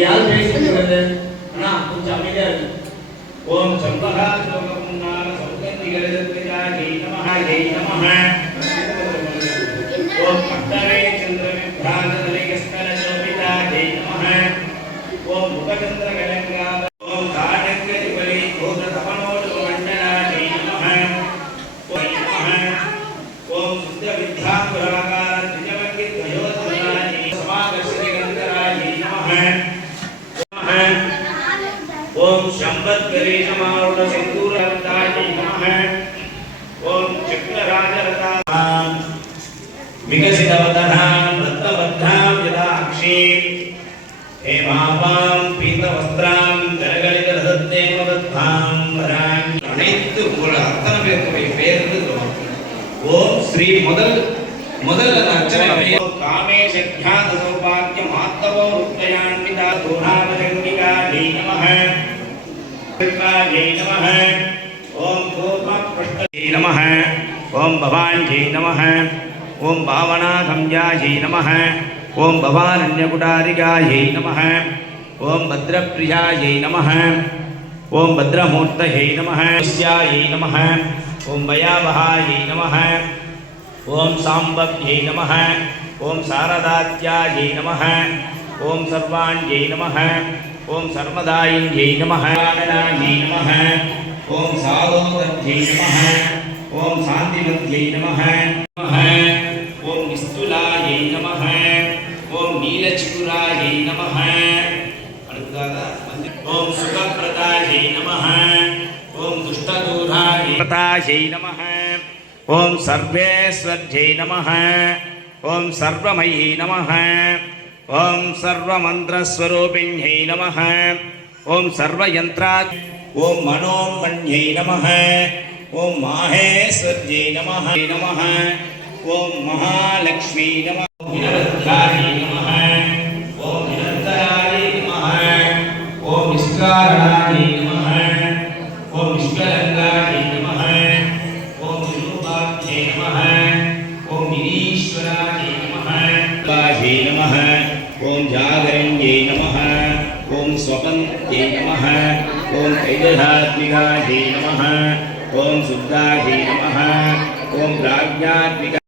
யார் பேசிக்கிறது அண்ணா கொஞ்சம் அமைதியா இருக்கு. ஓம் சம்பகா சோகமுன்னால சௌகந்திகளே நமஹ ஜெய் நமஹ. ஓம் பட்டரே சந்திர விப்ராந்தலே கஸ்கர சோபிதா ஜெய் நமஹ. ஓம் முகச்சந்திர கலங்கா ஓம் காடங்க திபலி கோத தமனோடு மண்டலா ஜெய் நமஹ. ஓம் நமஹ. ஓம் சுத்த வித்யாங்குராகார திஜவங்கி தயோதனா ஜெய் சமாகர்ஷணி கந்தரா ஜெய் நமஹ. ओम शंबत्करी नमारुण सिंदूरवताय नमः. ओम चक्रराजरतां विकसितवदनां रत्नबद्धां यदाक्षीं हेमापां पीतवस्त्रां गलगलितरसत्तेमदत्तां वरां अनेत्तु उंगल अत्तन पेरुடைய பேர் சொல்லுவோம். ஓம் ஸ்ரீ முதல் அர்ச்சனை कामेशध्यान सौभाग्य मातवो रुद्रयान्विता दोहावदंगिका जय नमः. जय नमः. ओम गोपकृष्ण जय नमः. ओम भवान् जय नमः. ओम भावनागम्या जय नमः. ओम भवानन्यकुटारिका जय नमः. ओम भद्रप्रिया जय नमः. ओम भद्रमूर्तये नमः. स्यायै नमः. ओम भयावहायै नमः. ओम सांबव्यै नमः. ओम शारदात्यायै नमः. ओम सर्वाण्यै नमः. ओम सर्वदायिन्यै नमः. आननायै नमः. ओम सालोदर्यै नमः. ओम शान्तिमत्यै नमः. ओम निस्तुलायै नमः. ओम नीलचिकुरायै नमः. ओम सुखप्रदायै नमः. ओम दुष्टदूरायै नमः. ओम सर्वेश्वर्यै नमः. ओम सर्वमयी नमः. ओम सर्वमन्त्रस्वरूपिण्यै नमः. ओम सर्वयन्त्रा ओम मनोन्मन्यै नमः. ओम माहेश्वर्यै नमः. नमः. ओम महालक्ष्मी नमः. विनवध्यायै नमः. ओम निरन्तरायै नमः. ओम निष्कारणायै नमः. ओम निष्कलङ्कायै नमः. ओम विरूपाख्यै नमः. ओम ईश्वराय नमः. जय नमः. ओम जागरण्यै नमः. ओम स्वपन्त्यै नमः. ओम कैलात्मिकायै नमः. ओम शुद्धायै नमः. ओम प्राज्ञात्मिका